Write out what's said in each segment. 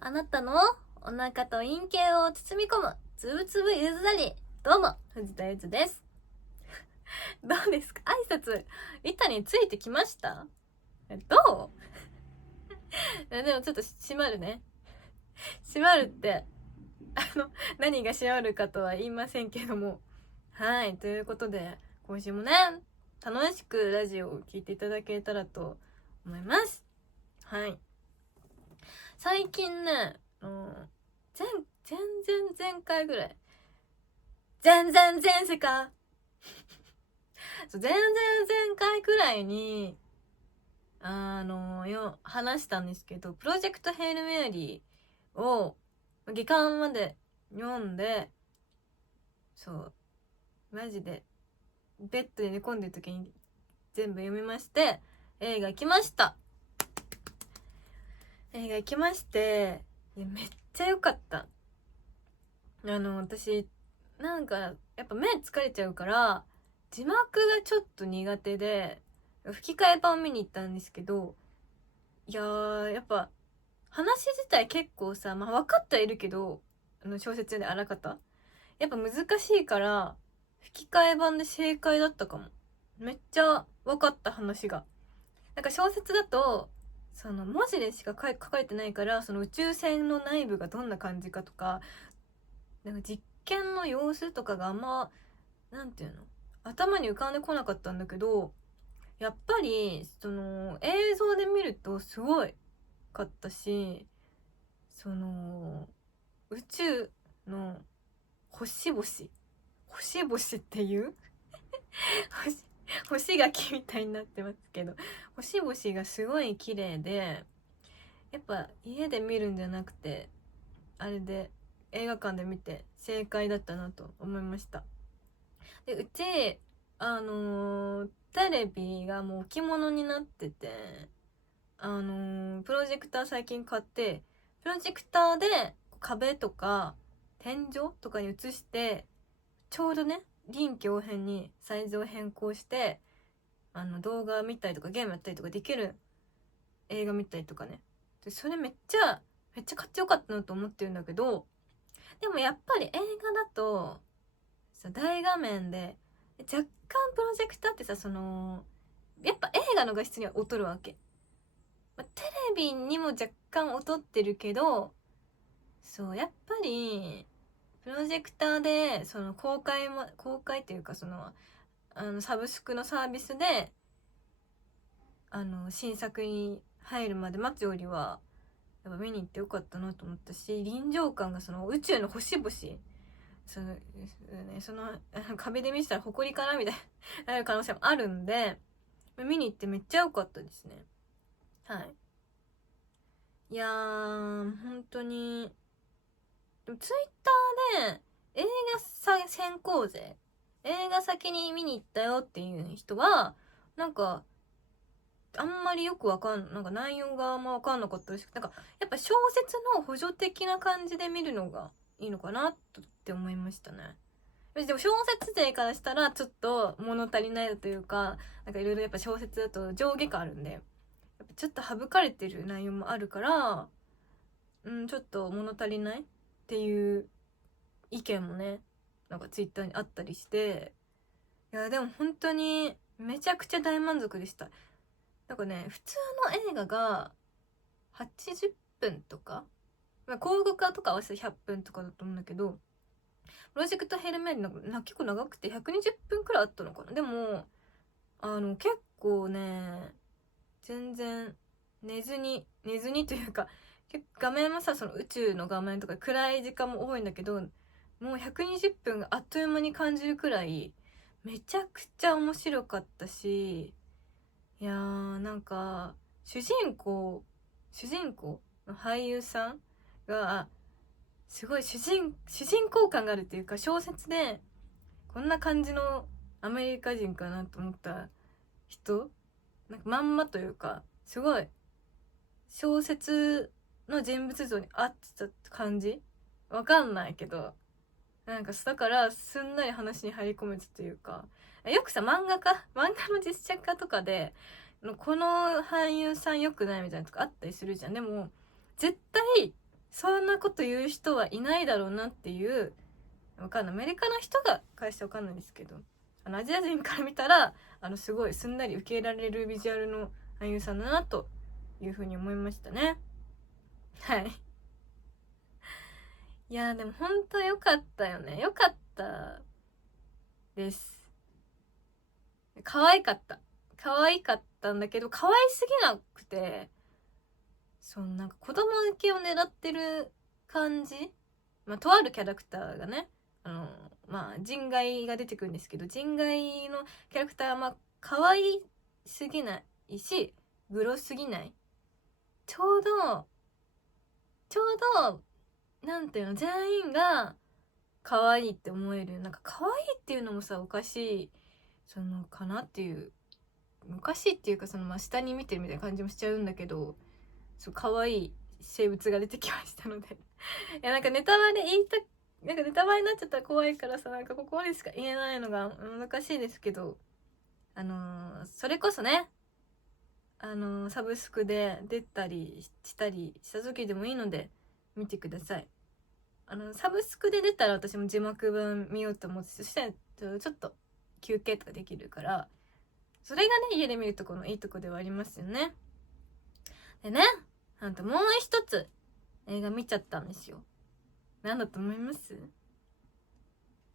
あなたのお腹と陰茎を包み込むつぶつぶゆずだり。どうも藤田ゆずです。どうですか、挨拶板についてきました？どうでもちょっと閉まるね。閉まるって何が閉まるかとは言いませんけども、はい、ということで今週もね楽しくラジオを聞いていただけたらと思います。はい、最近ね、全然前回ぐらい全然前世かそう全然前回くらいに話したんですけど、プロジェクトヘイルメアリーを下巻まで読んで、そうマジでベッドで寝込んでる時に全部読みまして、映画行きまして、いやめっちゃ良かった。私なんかやっぱ目疲れちゃうから字幕がちょっと苦手で吹き替え版見に行ったんですけど、いやーやっぱ話自体結構さ、まあ分かってはいるけど、小説であらかたやっぱ難しいから吹き替え版で正解だったかも。めっちゃ分かった話が。なんか小説だとその文字でしか書かれてないから、その宇宙船の内部がどんな感じかとか、なんか実験の様子とかがあんまなんていうの頭に浮かんでこなかったんだけど、やっぱりその映像で見るとすごいかったし、その宇宙の星々っていう星垣みたいになってますけど、星々がすごい綺麗で、やっぱ家で見るんじゃなくてあれで映画館で見て正解だったなと思いました。でうちテレビがもう置物になってて、プロジェクター最近買って、プロジェクターで壁とか天井とかに映して、ちょうどね臨機応変にサイズを変更して動画見たりとかゲームやったりとかできる、映画見たりとかね。でそれめっちゃ買ってよかったなと思ってるんだけど、でもやっぱり映画だと大画面で若干プロジェクターってさ、そのやっぱ映画の画質には劣るわけ、テレビにも若干劣ってるけど、そうやっぱりプロジェクターでその公開っていうか、そのサブスクのサービスで新作に入るまで待つよりはやっぱ見に行ってよかったなと思ったし、臨場感がその宇宙の星々、そのね、その壁で見せたら埃かなみたいになる可能性もあるんで、見に行ってめっちゃ良かったですね。はい、いやー本当に。でもツイッターで映画先行勢、映画先に見に行ったよっていう人はなんかあんまりよくなんか内容があんま分かんなかったし、なんかやっぱ小説の補助的な感じで見るのがいいのかなって思いましたね。でも小説勢からしたらちょっと物足りないというか、なんかいろいろやっぱ小説だと上下感あるんで、やっぱちょっと省かれてる内容もあるから、ちょっと物足りないっていう意見もね、なんかツイッターにあったりして、いやでも本当にめちゃくちゃ大満足でした。なんかね、普通の映画が80分とか、まあ、広告とか合わせて100分とかだと思うんだけど、プロジェクトヘルメールなんか結構長くて120分くらいあったのかな。でも結構ね、全然寝ずにというか、画面もさ、その宇宙の画面とか暗い時間も多いんだけど、もう120分があっという間に感じるくらいめちゃくちゃ面白かったし、いやーなんか主人公の俳優さんがすごい主人公感があるっていうか、小説でこんな感じのアメリカ人かなと思った人、なんかまんまというか、すごい小説の人物像に合ってた感じ、わかんないけど、なんかだからすんなり話に入り込めたというか、よくさ漫画の実写化とかでこの俳優さん良くないみたいなとかあったりするじゃん。でも絶対そんなこと言う人はいないだろうなっていう、わかんない、アメリカの人が返してわかんないですけど、アジア人から見たらすごいすんなり受け入れられるビジュアルの俳優さんだなというふうに思いましたね。はい。いやでもほんとよかったよね。よかったです。可愛かったんだけど、可愛すぎなくて、なんか子供受けを狙ってる感じ、とあるキャラクターがね、人外が出てくるんですけど、人外のキャラクターは可愛すぎないしグロすぎない、ちょうどなんていうの、全員が可愛いって思える、なんか可愛いっていうのもさ、おかしいかなっていう、おかしいっていうか下に見てるみたいな感じもしちゃうんだけど、可愛い生物が出てきましたのでいやなんかネタバレなんかネタバレになっちゃったら怖いからさ、なんかここまでしか言えないのが難しいですけど、それこそね、サブスクで出たりした時でもいいので見てください。サブスクで出たら私も字幕版見ようと思って、そしたらちょっと休憩とかできるから、それがね家で見るとこのいいとこではありますよね。でね、もう一つ映画見ちゃったんですよ。何だと思います？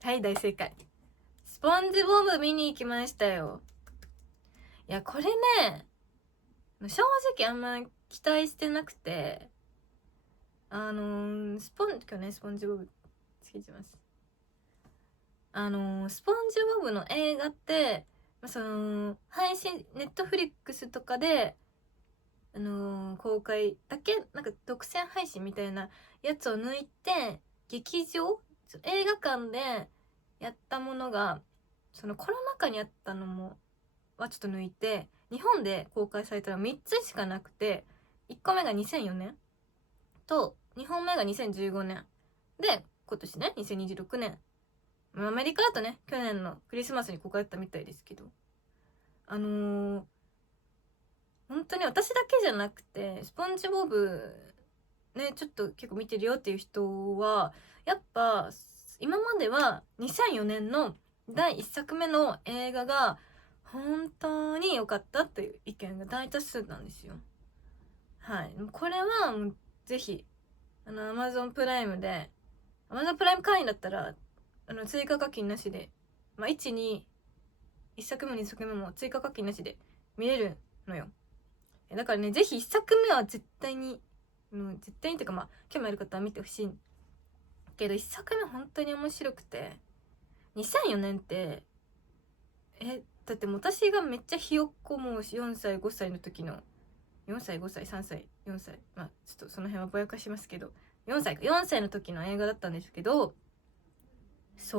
はい、大正解。スポンジボブ見に行きましたよ。いやこれね、正直あんま期待してなくて、今日ねスポンジボブつけてます。スポンジボブの映画って配信ネットフリックスとかで公開だけ、なんか独占配信みたいなやつを抜いて、劇場映画館でやったものがコロナ禍にあったのもはちょっと抜いて、日本で公開されたら3つしかなくて、1個目が2004年と2本目が2015年で、今年ね2026年、アメリカだとね去年のクリスマスに公開だったみたいですけど、本当に私だけじゃなくて、スポンジボブねちょっと結構見てるよっていう人は、やっぱ今までは2004年の第1作目の映画が本当に良かったっていう意見が大多数なんですよ。はい、これはもうぜひAmazon プライムで、Amazon プライム会員だったら追加課金なしで、1作目も2作目も追加課金なしで見れるのよ。だからね、ぜひ1作目は絶対にっていうか興味ある方は見てほしいけど、1作目本当に面白くて、2004年ってだってもう私がめっちゃひよっこ、もう4歳5歳の時の、4歳5歳3歳4歳、ちょっとその辺はぼやかしますけど、4歳の時の映画だったんですけど、す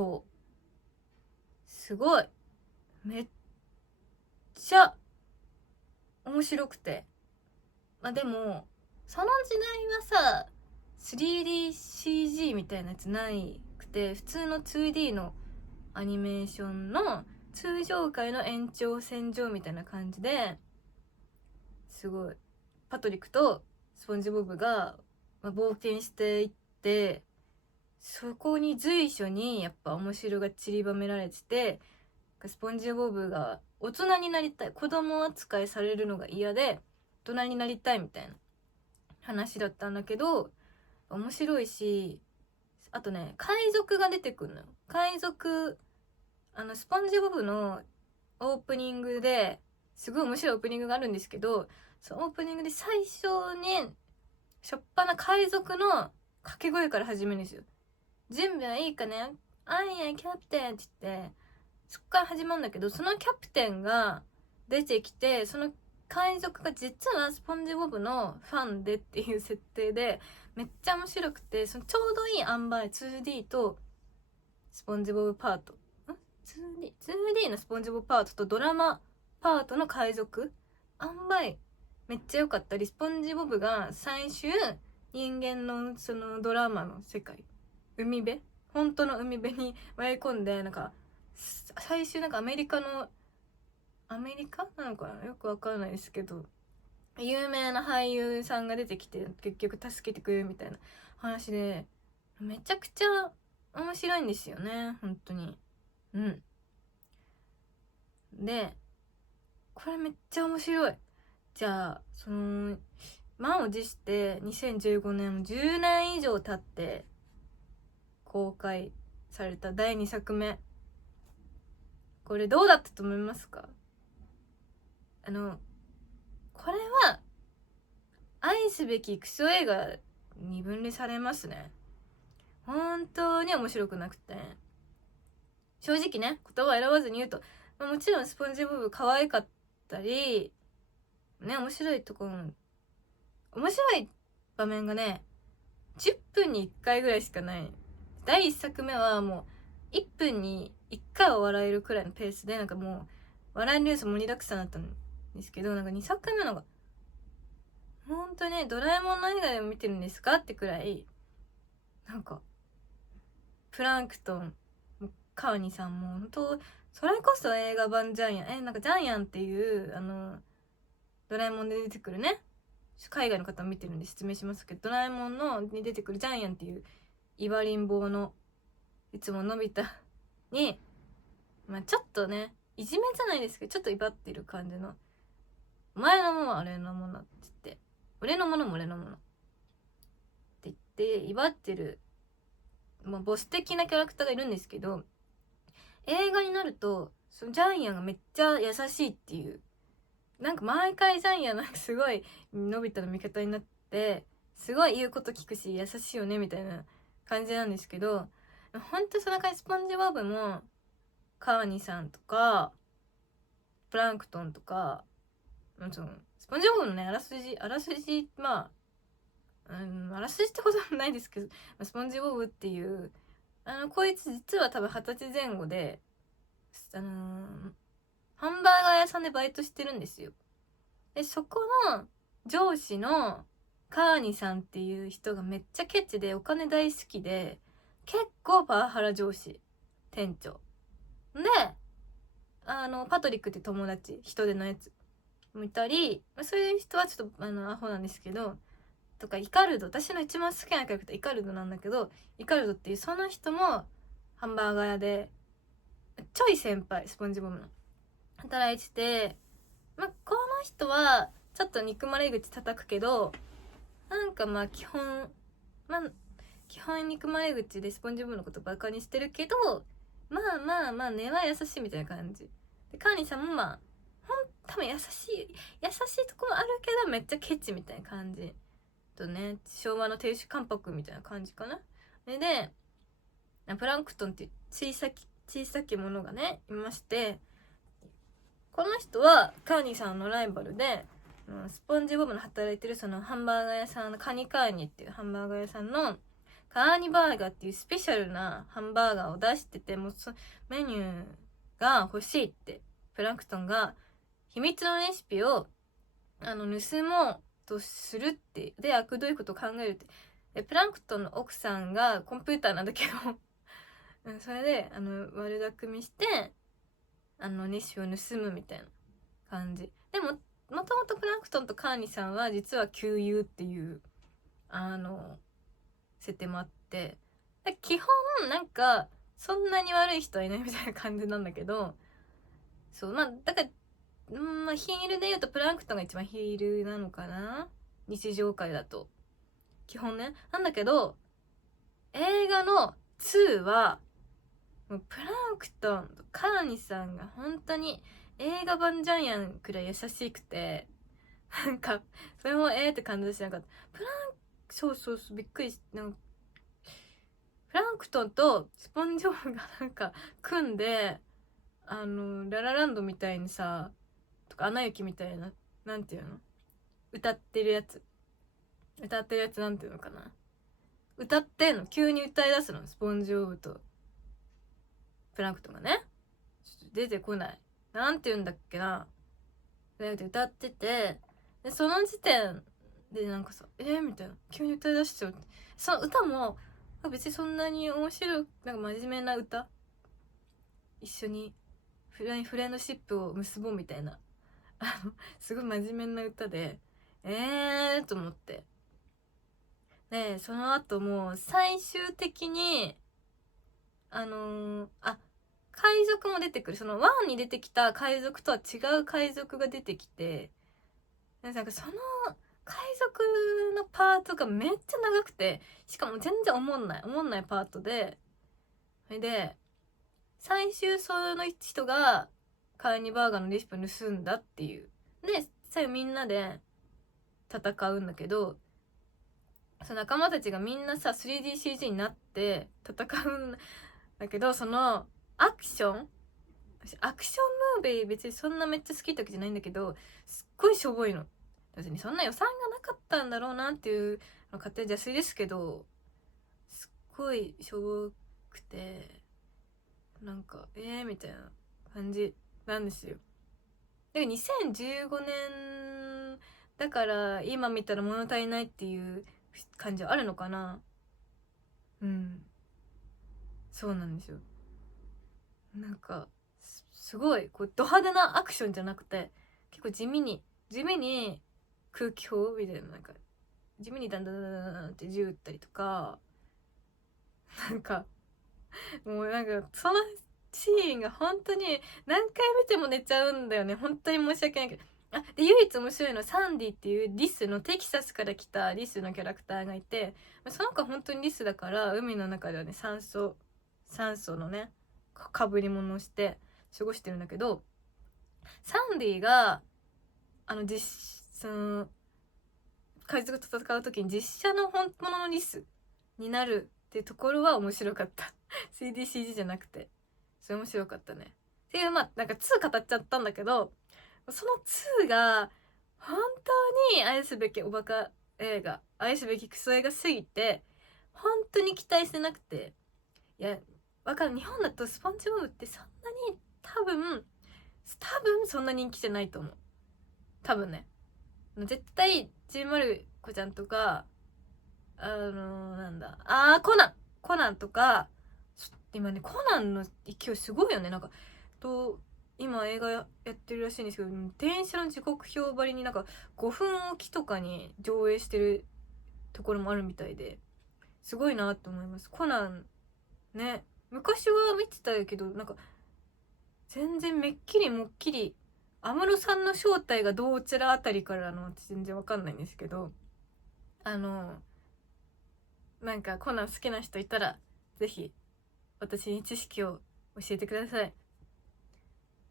ごいめっちゃ面白くて、でもその時代はさ 3DCG みたいなやつないくて、普通の 2D のアニメーションの通常回の延長線上みたいな感じで、すごいパトリックとスポンジボブが、冒険していって、そこに随所にやっぱ面白が散りばめられてて、スポンジボブが大人になりたい、子供扱いされるのが嫌で大人になりたいみたいな話だったんだけど、面白いし、あとね海賊が出てくるのよ。海賊、スポンジボブのオープニングですごい面白いオープニングがあるんですけど、そのオープニングで最初にしょっぱな海賊の掛け声から始めるんですよ。準備はいいかね、アイアンキャプテンって言って、そっから始まるんだけど、そのキャプテンが出てきて、その海賊が実はスポンジボブのファンでっていう設定でめっちゃ面白くて、ちょうどいい塩梅、 2D とスポンジボブパート、2D のスポンジボブパートとドラマパートの海賊、塩梅めっちゃ良かったり、スポンジボブが最終人間のそのドラマの世界、海辺、本当の海辺に迷い込んで、なんか最終なんかアメリカなのかな、よくわからないですけど、有名な俳優さんが出てきて結局助けてくれるみたいな話で、めちゃくちゃ面白いんですよね、本当に。で、これめっちゃ面白い。じゃあ、満を持して2015年、10年以上経って公開された第2作目。これどうだったと思いますか？これは愛すべきクソ映画に分類されますね。本当に面白くなくて、正直ね、言葉を選ばずに言うと、もちろんスポンジボブ可愛かったりね、面白い場面がね、10分に1回ぐらいしかない。第1作目はもう1分に1回は笑えるくらいのペースで、なんかもう笑いの要素盛りだくさんだったんですけど、なんか2作目のがほんとね、ドラえもんの映画でも見てるんですかってくらい、なんかプランクトン、カーニさんも本当、それこそ映画版ジャイアン、なんかジャイアンっていうドラえもんで出てくるね、海外の方見てるんで説明しますけど、ドラえもんのに出てくるジャイアンっていうイバリン坊のいつものび太に、ちょっとね、いじめじゃないですけど、ちょっと威張ってる感じの、お前のものは俺のものって言って、俺のものも俺のものって言って威張ってる、ボス的なキャラクターがいるんですけど、映画になるとそのジャイアンがめっちゃ優しいっていう、なんか毎回ジャイアンなんかすごいのび太の味方になって、すごい言うこと聞くし優しいよねみたいな感じなんですけど、ほんとその回スポンジボブもカーニさんとかプランクトンとか、そのスポンジボブのね、あらすじ、あらすじってことはないですけど、スポンジボブっていうこいつ実は多分20歳前後でハンバーガー屋さんでバイトしてるんですよ。でそこの上司のカーニさんっていう人がめっちゃケチでお金大好きで、結構パワハラ上司、店長で、パトリックって友達、人手のやつもいたり、そういう人はちょっとアホなんですけど、とかイカルド、私の一番好きなキャラクターイカルドなんだけど、イカルドっていうその人もハンバーガー屋でちょい先輩、スポンジボブの働いてて、この人はちょっと憎まれ口叩くけど、なんか基本憎まれ口でスポンジボブのことバカにしてるけど、根は優しいみたいな感じで、カーニーさんも多分優しいとこもあるけどめっちゃケチみたいな感じとね、昭和の亭主関白みたいな感じかな。でプランクトンっていう小さきものがねいまして、この人はカーニーさんのライバルで、スポンジボブの働いてるそのハンバーガー屋さんのカニカーニっていうハンバーガー屋さんのカーニバーガーっていうスペシャルなハンバーガーを出してて、もうメニューが欲しいってプランクトンが秘密のレシピを盗もうとするって、でどういうことを考えるって、でプランクトンの奥さんがコンピューターなんだけどそれで悪巧みしてレシピを盗むみたいな感じで、もともとプランクトンとカーニさんは実は旧友っていう設定もあって、基本なんかそんなに悪い人はいないみたいな感じなんだけど、そうだからヒールで言うとプランクトンが一番ヒールなのかな、日常会だと基本ね。なんだけど映画の2はもうプランクトンとカーニさんが本当に映画版ジャイアンくらい優しくて、なんかそれもって感じでしなかった。そうびっくりし、なんかプランクトンとスポンジボブがなんか組んでララランドみたいにさ、とかアナ雪みたいな、なんていうの、歌ってるやつなんていうのかな、歌ってんの、急に歌い出すの、スポンジボブとプランクトンがね、ちょっと出てこない、なんて言うんだっけな、歌ってて、でその時点でなんかさ、みたいな、急に歌い出しちゃう。その歌も別にそんなに面白い、なんか真面目な歌、一緒にフレンドシップを結ぼうみたいなすごい真面目な歌でと思って、でその後も最終的に海賊も出てくる。その1に出てきた海賊とは違う海賊が出てきて、なんかその海賊のパートがめっちゃ長くて、しかも全然おもんないパートで、最終その人がカーニバーガーのレシピを盗んだっていう。で最後みんなで戦うんだけど、その仲間たちがみんなさ 3DCG になって戦うんだけど、そのアクションムービー別にそんなめっちゃ好きってわけじゃないんだけど、すっごいしょぼいの。別にそんな予算がなかったんだろうなっていう勝手に邪推ですけど、すっごいしょぼくて、なんかみたいな感じなんですよ。で2015年だから今見たら物足りないっていう感じはあるのかな。そうなんですよ。なんかすごいこうド派手なアクションじゃなくて、結構地味に空気砲みたいな、なんか地味にダンダンダンダンダンって銃撃ったりとか、なんかもうなんかそのシーンが本当に何回見ても寝ちゃうんだよね。本当に申し訳ないけど。で唯一面白いのはサンディっていうリスのテキサスから来たリスのキャラクターがいて、その子は本当にリスだから海の中ではね酸素のねかぶり物をして過ごしてるんだけど、サンディがその海賊と戦う時に実写の本物のリスになるっていうところは面白かった。3DCG じゃなくてそれ面白かったね。っていうなんか2語っちゃったんだけど、その2が本当に愛すべきおバカ映画、愛すべきクソ映画すぎて本当に期待してなくて、いやわかる、日本だとスポンジボブってそんなに多分そんな人気じゃないと思う。多分ね、絶対ちんまる子ちゃんとかコナンとか、今ねコナンの勢いすごいよね。なんか今映画やってるらしいんですけど、電車の時刻表ばりになんか5分おきとかに上映してるところもあるみたいで、すごいなと思います。コナンね、昔は見てたけど、なんか全然めっきりもっきり安室さんの正体がどちらあたりからの私全然わかんないんですけど、なんかコナン好きな人いたらぜひ私に知識を教えてください。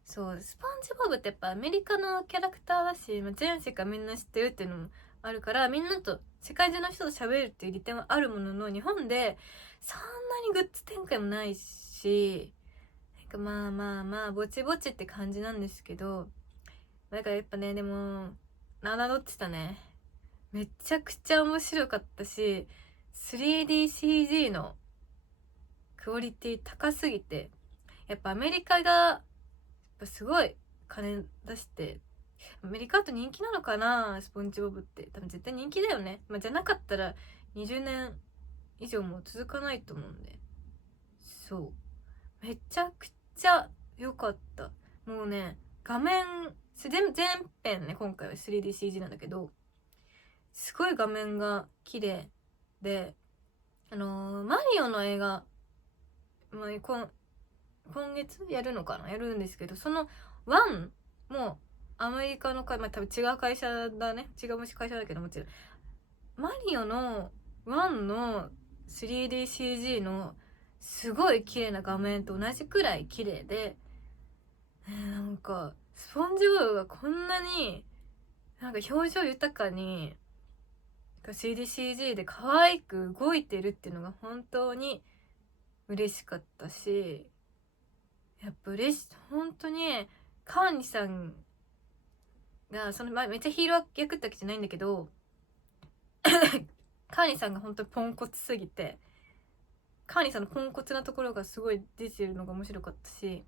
そう、スポンジボブってやっぱアメリカのキャラクターだし、全世界みんな知ってるっていうのもあるから、みんなと世界中の人と喋るっていう利点はあるものの、日本でそんなにグッズ展開もないし、なんかぼちぼちって感じなんですけど、だからやっぱね、でも侮ってたね。めちゃくちゃ面白かったし、3DCG のクオリティ高すぎて、やっぱアメリカがやっぱすごい金出して、アメリカだと人気なのかな、スポンジボブって。多分絶対人気だよね。じゃなかったら20年以上も続かないと思うんで。そう。めちゃくちゃ良かった。もうね、画面、全編ね、今回は 3DCG なんだけど、すごい画面が綺麗で、マリオの映画、今月やるんですけど、その1もアメリカの多分違う会社だね。違う会社だけどもちろん。マリオの1の 3DCG のすごい綺麗な画面と同じくらい綺麗で、なんかスポンジボブがこんなになんか表情豊かに 3DCG で可愛く動いてるっていうのが本当に嬉しかったし、やっぱ本当に川西さんがめっちゃヒーロー役ってわけじゃないんだけど川西さんが本当にポンコツすぎて、川西さんのポンコツなところがすごい出てるのが面白かったし、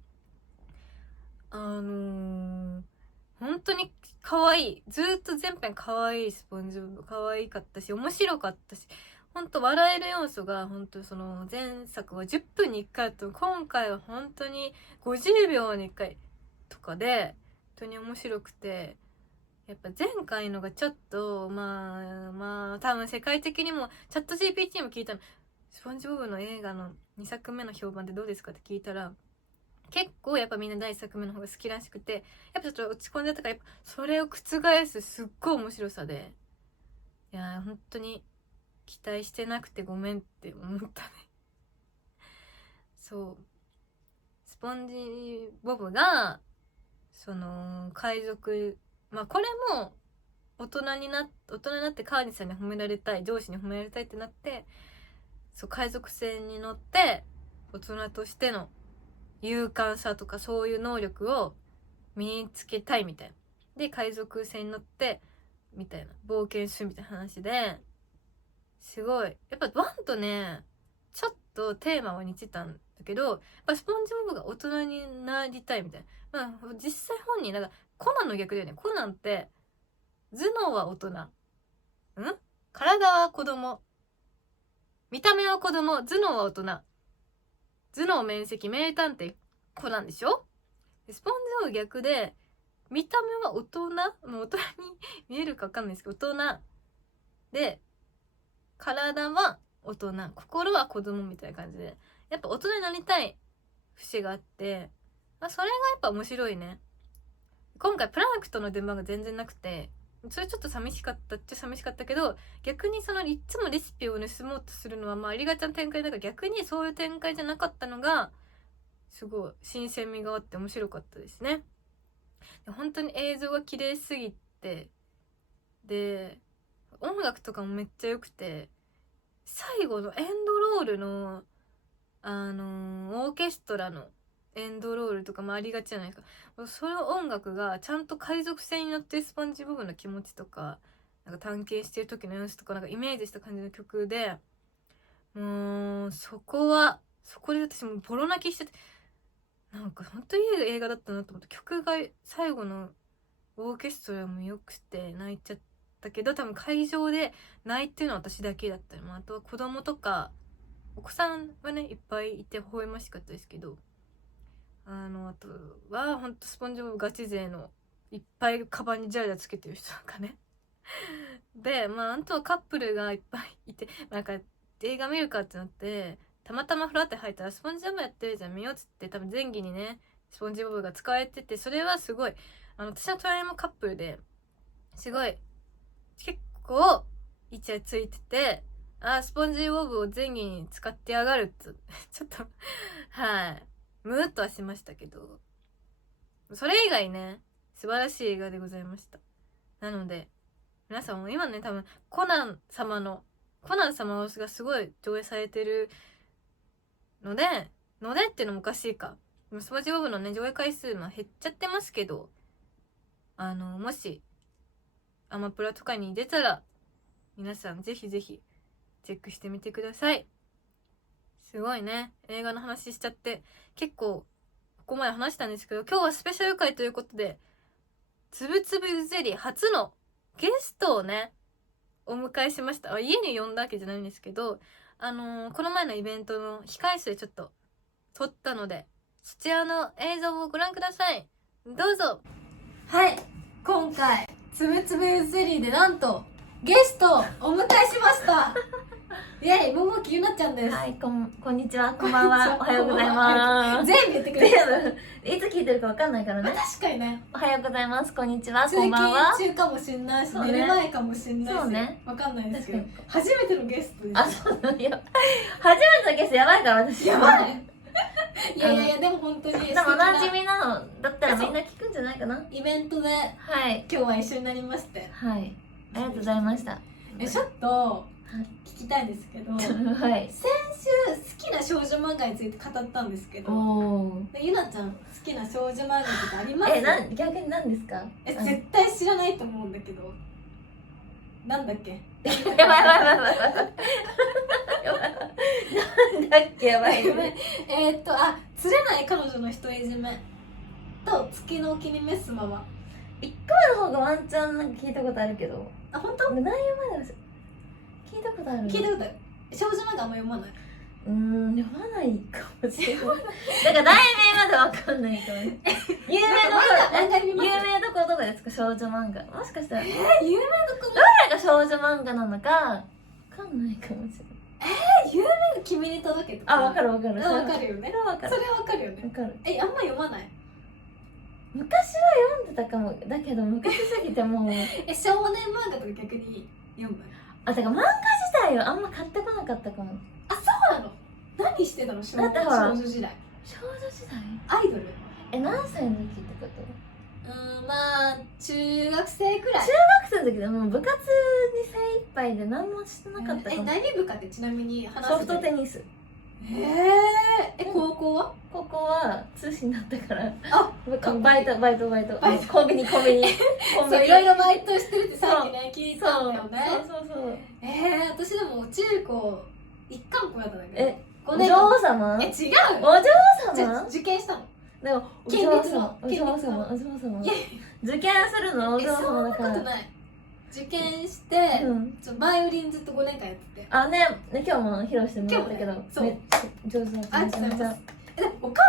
本当に可愛い、ずっと全編可愛いスポンジボブ可愛かったし面白かったし、本当笑える要素が本当その前作は10分に1回と今回は本当に50秒に1回とかで本当に面白くて、いやっぱ前回のがちょっと多分世界的にもチャット GPT にも聞いたの、スポンジボブの映画の2作目の評判ってどうですかって聞いたら、結構やっぱみんな第1作目の方が好きらしくて、やっぱちょっと落ち込んじゃったから、やっぱそれを覆すすっごい面白さで、いやー本当に期待してなくてごめんって思ったね。そう、スポンジボブがその海賊、これも大人になってカーニさんに褒められたい、上司に褒められたいってなって、そう海賊船に乗って大人としての勇敢さとかそういう能力を身につけたいみたいな。で海賊船に乗ってみたいな冒険するみたいな話で、すごいやっぱワンとねちょっとテーマは似てたんだけど、やっぱスポンジボブが大人になりたいみたいな。実際本人だからコナンの逆だよね。コナンって頭脳は大人、体は子供、見た目は子供、頭脳は大人、頭脳面積名探偵コナンでしょ。スポンジボブ逆で、見た目は大人、大人に見えるか分かんないですけど大人で、体は大人、心は子供みたいな感じで、やっぱ大人になりたい節があって、それがやっぱ面白いね。今回プランクトンの出番が全然なくて、それちょっと寂しかったっちゃ寂しかったけど、逆にそのいつもレシピを盗もうとするのはありがちな展開だから、逆にそういう展開じゃなかったのがすごい新鮮味があって面白かったですね。本当に映像が綺麗すぎて、で音楽とかもめっちゃ良くて、最後のエンドロールのオーケストラのエンドロールとかもありがちじゃないですか。その音楽がちゃんと海賊船に乗ってスポンジボブの気持ちとか、なんか探検してる時の様子とかなんかイメージした感じの曲で、もうそこで私もボロ泣きしてて、なんか本当にいい映画だったなと思って、曲が最後のオーケストラも良くて泣いちゃったけど、多分会場で泣いてるのは私だけだったり、あとは子供とかお子さんはねいっぱいいて微笑ましかったですけど、あとはほんとスポンジボブガチ勢のいっぱいカバンにジャージャーつけてる人なんかねであとはカップルがいっぱいいて、なんか映画見るかってなって、たまたまフラって入ったらスポンジボブやってるじゃん見ようっつって、多分前期にねスポンジボブが使われてて、それはすごい私の隣もカップルですごい結構イチャついてて、スポンジボブを前期に使ってやがるってちょっとはいムーっとはしましたけど、それ以外ね素晴らしい映画でございました。なので皆さんも今ね多分コナン様がすごい上映されてるのでっていうのもおかしいか、スポンジボブのね上映回数減っちゃってますけど、もしアマプラとかに出たら皆さんぜひぜひチェックしてみてください。すごいね映画の話しちゃって結構ここまで話したんですけど、今日はスペシャル回ということでつぶつぶゼリー初のゲストをねお迎えしました。家に呼んだわけじゃないんですけど、この前のイベントの控室でちょっと撮ったので、そちらの映像をご覧ください。どうぞ。はい、今回つぶつぶゼリーでなんとゲストをお迎えしましたイェイ、桃木ゆなちゃんです。はい、こんにちは、こんばんは、おはようございます。全部言ってくれる。いつ聞いてるかわかんないからね。確かにね。おはようございます、こんにちは、こんばんは。通勤中かもしんないし、寝る前かもしんないし、そうね、わかんないですけど、初めてのゲストです。あ、そうなのよ。初めてのゲストやばいから私。やばい。いやでも本当に。でもおなじみなのだったらみんな聞くんじゃないかな。イベントで、はい、今日は一緒になりまして。はい、ありがとうございました。ちょっと聞きたいんですけど、はい、先週好きな少女漫画について語ったんですけど、ゆなちゃん好きな少女漫画とかあります？逆に何ですか？絶対知らないと思うんだけど、なんだっけ？やばいなんだっけ、やばい。釣れない彼女の独り占めと月のお気に召すまま。1個目の方がワンチャンなんか聞いたことあるけど、本当？内容まで聞いたことある。聞いたことある。少女漫画あんま読まない。読まないかもしれない。だから題名までわかんないかもね。有名どころ、有名どころどこですか？少女漫画。もしかしたら、有名どこどれが少女漫画なのかわかんないかもしれない。有名な君に届けとか。あ、わかるわかる。わかるよね。それはわかる。それはわかるよね。わかる。あんま読まない？昔は読んでたかも。だけど昔すぎてもう少年漫画とか逆に読む？あ、てか漫画自体をあんま買ってこなかったかも。あ、そうなの？何してたの？少だってほら女時代。少女時代？アイドル？何歳の時ってこと？まあ中学生くらい。中学生の時でもう部活に精一杯で何もしてなかったかも。何部かってちなみに話ソフトテニス。高校は？高校は通信だったからあ、バイトコンビニそういろいろバイトしてるってさっきね聞いたんだよね。そう私でも中高一貫校だったんだけど。お嬢様？違う。お嬢様？受験したの。でもお嬢様受験するのお嬢様だから。そんなことない。受験してバイオリンずっと5年間やってて。あね今日も披露してもらったけどそう上手だった。めちゃめちゃ。お母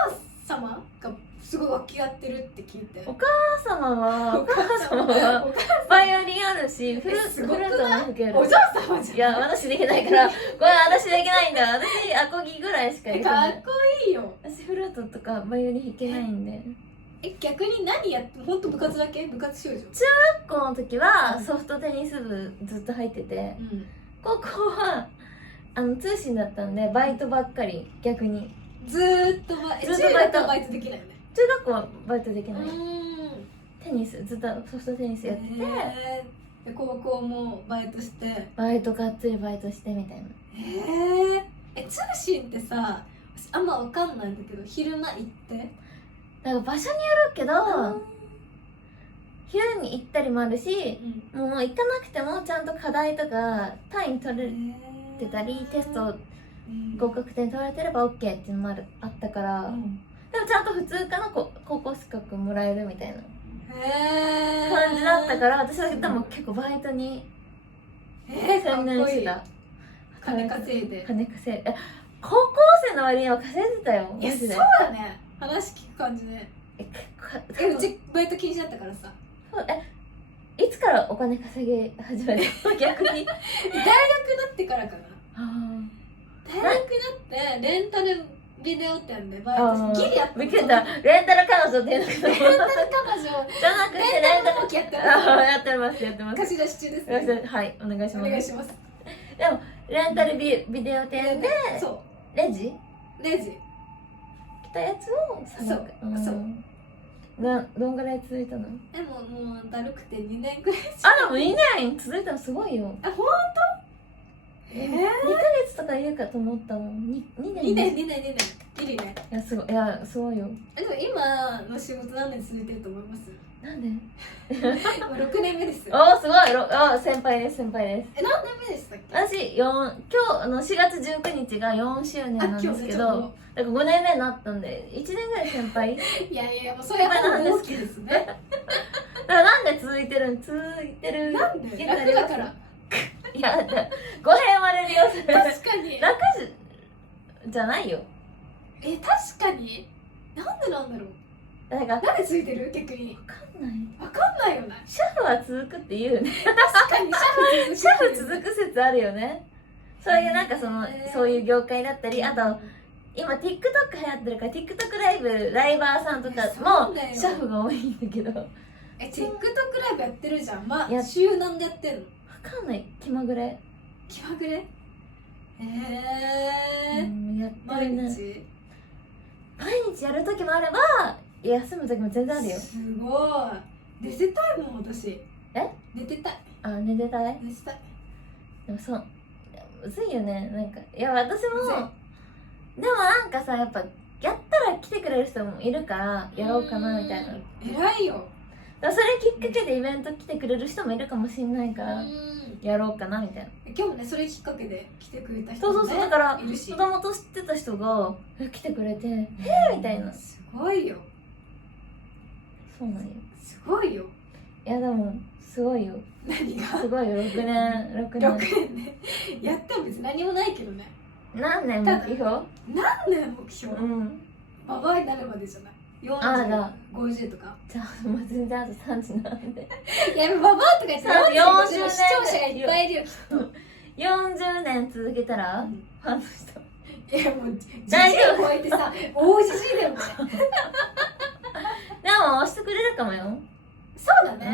様がすごい楽器やってるって聞いて。お母様はバイオリンあるしフルートも吹ける。お嬢様じゃん。いや私できないからこれ私できないんだ。私アコギぐらいしかできない。かっこいいよ。私フルートとかバイオリン弾けないんで。逆に何やって本当部活だけ？部活少女？中学校の時はソフトテニス部ずっと入ってて、高校は通信だったんでバイトばっかり。逆にずーっとバイトできないよね。中学校はバイトできない。テニスずっとソフトテニスやってて、高校もバイトしてバイトがっつりバイトしてみたいな。通信ってさあんま分かんないんだけど昼間行ってなんか場所によるけど昼に行ったりもあるし、もう行かなくてもちゃんと課題とか単位取れてたりテスト合格点取られてれば OK っていうのもあったから、でもちゃんと普通科の高校資格もらえるみたいな感じだったから、私はでも結構バイトに専念してた。金稼いで高校生の割には稼いでたよ。いやそうだね。話聞く感じね。うちバイト禁止だったからさ。いつからお金稼ぎ始めたの？逆に大学になってからかな。大学になってレンタルビデオ店でバイトしてギリやった。レンタル彼女っていうのかな。レンタル彼女じゃなくてレンタルモキやってます。やってます貸し出し中ですね。はいお願いします。お願いします。でもレンタルビデオ店でレジ来たやつをさばく。どんぐらい続いたの？もうだるくて2年くらい。でも2年続いたのすごいよ。本当？2ヶ月とか言うかと思ったもん。2年ギリね。いやすごいよ。でも今の仕事何年続いてると思います？なんで？6年目です。すごい。先輩です。何年目でしたっけ？私今日の4月19日が4周年なんですけど、だから5年目になったんで1年ぐらい先輩。いやもうそれは大きいですね。だからなんで続いてるなんで楽だから。いやだって語弊まで利用する。確かに楽じゃないよ。確かになんでなんだろう。なんでついてる？逆に分かんないよね。シャフは続くって言うよね。確かにシャフ続く説あるよね。そういうなんかそういう業界だったり、あと今 TikTok 流行ってるから TikTok ライバーさんとかもシャフが多いんだけど。TikTok ライブやってるじゃん。週何でやってんの？分かんない。気まぐれやってるね。毎日やる時もあれば休む時も全然あるよ。すごい。寝てたいもん私。寝てたい。寝てたい。でもむずいよね。なんかいや私もでもなんかさやっぱやったら来てくれる人もいるからやろうかなみたいな。偉いよ。それきっかけでイベント来てくれる人もいるかもしれないからやろうかなみたいな。今日もねそれきっかけで来てくれた人もねだからいるし、もともと知ってた人が来てくれてみたいな。すごいよ。そうなんよ。すごいよ。いやでもすごいよ。何が？すごいよ。6年ね。やっても別に何もないけどね。何年目標？何年目標？ババアになるまでじゃない？40、50とか。じゃあもう全然あと30なんで。いやババアとか言って40の視聴者がいっぱいいるよきっと。40年続けたら、ファンの人。いやもう大丈夫超えてさ、大じじいだよね。でも押してくれるかもよ。そうだね。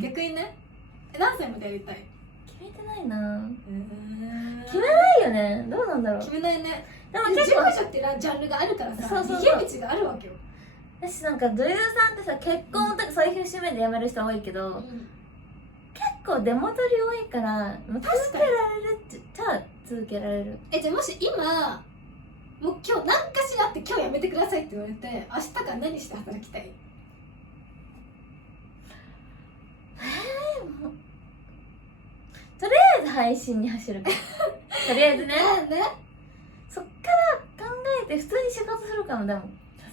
逆にね。何歳までやりたい？決めてないな。決めないよね。どうなんだろう。決めないね。でも結結構構ジャってジャンルがあるからさ、逃げ道があるわけよ。私なんか女優さんってさ、結婚とかそういう節目で辞める人多いけど、結構出戻り多いから、もう続けられるってじゃあ続けられる。じゃあもし今もう今日何かしらって今日やめてくださいって言われて、明日から何して働きたい？もうとりあえず配信に走るからとりあえずねそっから考えて普通に仕事するかも。でも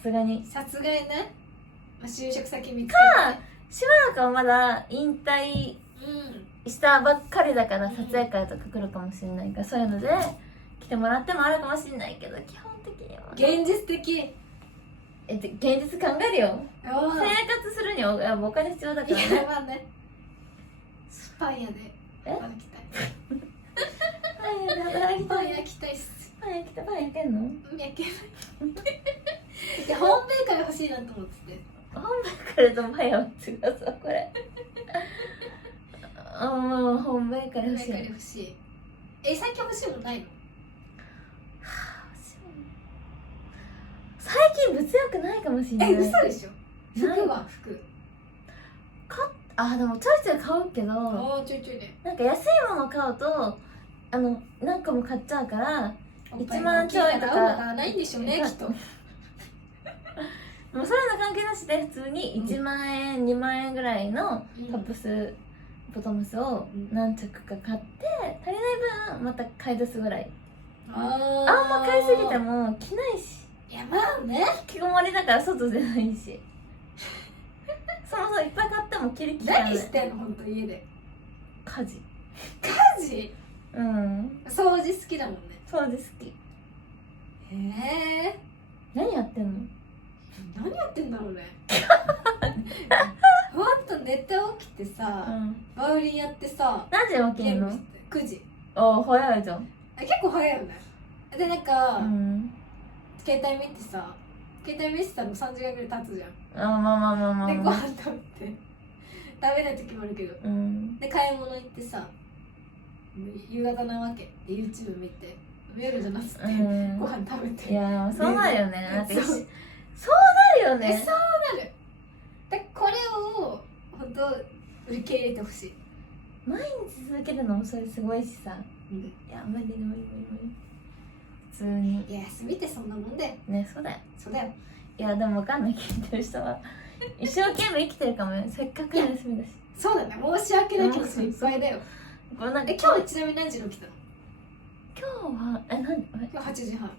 さすがにね、就職先見つけてしばらくはまだ引退したばっかりだから撮影会とか来るかもしれないから、そういうので来てもらってもあるかもしれないけど、基本的には現実的。現実考えるよ。生活するにはお金必要だからね。いやまあね、パン屋で働きたい。パン屋で働きたい。パン焼きたいっす。パン焼けんの？焼けない。いやホームベーカー欲しいなと思ってて。ホームベーカーとパン屋は違うぞこれ。ホームベーカー欲しい。欲しい。最近欲しいものないの？最近物欲ないかもしれない。嘘でしょ？服は服。でもちょいちょい買うけど、ちょいちょいね。なんか安いもの買うと何個も買っちゃうから1万ちょいとかないんでしょうねきっと。もうそういうの関係なしで普通に1万円、2万円ぐらいのトップス、ボトムスを何着か買って足りない分また買い出すぐらい。あんま買いすぎても着ないし。いやまあね、引きこもりだから外出ないしそもそもいっぱい買っても着る気がない。何してんの本当家で？家事。家事？掃除好きだもんね。掃除好き。何やってんの？何やってんだろうね。ほんと寝て起きてさ、バイオリンやってさ。何時起きんの？9時。早いじゃん。結構早いよね。でなんか、携帯見てさ、携帯見てたの3時間ぐらい経つじゃん。まあでご飯食べて食べない時もあるけど、で買い物行ってさ、夕方なわけで YouTube 見て、夜じゃなくてご飯食べて。いやそうなるよね。そうなるよね。そうなる。でこれを本当受け入れてほしい。毎日続けるのもそれすごいしさ。いや無理普通に。いや休みってそんなもんだよね。そうだよ。いやでも分かんない、聞いてる人は一生懸命生きてるかもよ。せっかくの休みだし。そうだね、申し訳ない気持ちいっぱいだよ。今日ちなみに何時に起きたの？今日は今日8時半。